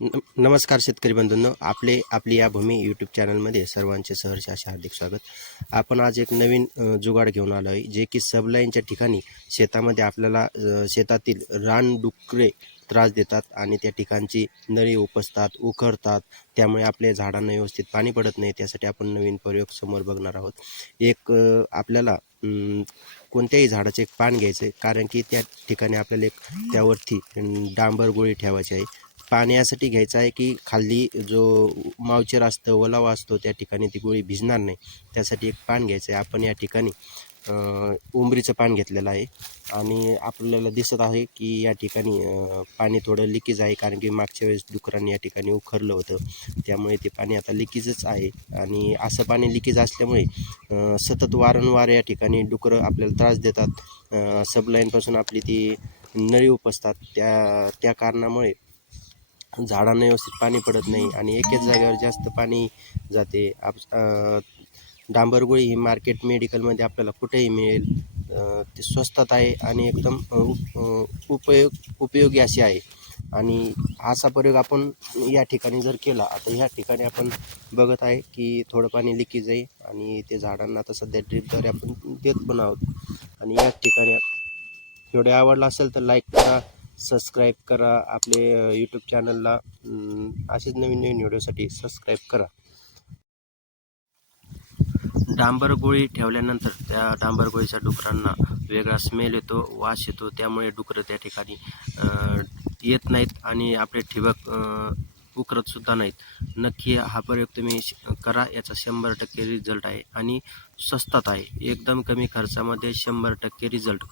नमस्कार शेतकरी बंधूंनो. आपले आपली या भूमी यूट्यूब चॅनलमध्ये सर्वांचे सहर्ष असे हार्दिक स्वागत. आपण आज एक नवीन जुगाड घेऊन आलो आहे जे की सबलाईनच्या ठिकाणी शेतामध्ये आपल्याला शेतातील रानडुकरे त्रास देतात आणि त्या ठिकाणची नळी उपसतात उखरतात. त्यामुळे आपल्या झाडांना व्यवस्थित पाणी पडत नाही. त्यासाठी आपण नवीन प्रयोग समोर बघणार आहोत. एक आपल्याला कोणत्याही झाडाचे एक पान घ्यायचं आहे कारण की त्या ठिकाणी आपल्याला एक त्यावरती डांबर गोळी ठेवायची आहे. पाणी यासाठी घ्यायचं आहे की खाली जो मावचेर असतं ओलावा असतो त्या ठिकाणी ती गोळी भिजणार नाही. त्यासाठी एक पान घ्यायचं आहे. आपण या ठिकाणी उंबरीचं पान घेतलेलं आहे. आणि आपल्याला दिसत आहे की या ठिकाणी पाणी थोडं लिकेज आहे कारण की मागच्या वेळेस डुकरांनी या ठिकाणी उखरलं होतं. त्यामुळे ते पाणी आता लिकेजच आहे. आणि असं पाणी लिकेज असल्यामुळे सतत वारंवार या ठिकाणी डुकरं आपल्याला त्रास देतात. सबलाईनपासून आपली ती नळी उपसतात. त्या त्या कारणामुळे झाडांना व्यवस्थित पाणी पडत नाही आणि एकेच जागेवर जास्त पाणी जाते. आप डांबरगुळी ही मार्केट मेडिकलमध्ये आपल्याला कुठेही मिळेल. ते स्वस्तात आहे आणि एकदम उप- उपयोग उपयोगी अशी आहे. आणि असा प्रयोग आपण या ठिकाणी जर केला आता ह्या ठिकाणी आपण बघत आहे की थोडं पाणी लिकेज आहे आणि ते झाडांना आता सध्या ड्रिपद्वारे आपण देत पण आहोत. आणि या ठिकाणी व्हिडिओ आवडला असेल तर लाईक करा. सबस्क्राईब करा आपले यूट्यूब चॅनलला असेच नवीन नवीन व्हिडिओसाठी सबस्क्राईब करा. डांबर गोळी ठेवल्यानंतर त्या डांबर गोळीच्या डुकरांना वेगळा स्मेल येतो वास येतो त्यामुळे डुकरं त्या ठिकाणी येत नाहीत आणि आपले ठिबक उकरतसुद्धा नाहीत. नक्की हा प्रयोग तुम्ही श- करा याचा शंभर टक्के रिझल्ट आहे आणि स्वस्तात आहे. एकदम कमी खर्चामध्ये शंभर टक्के रिझल्ट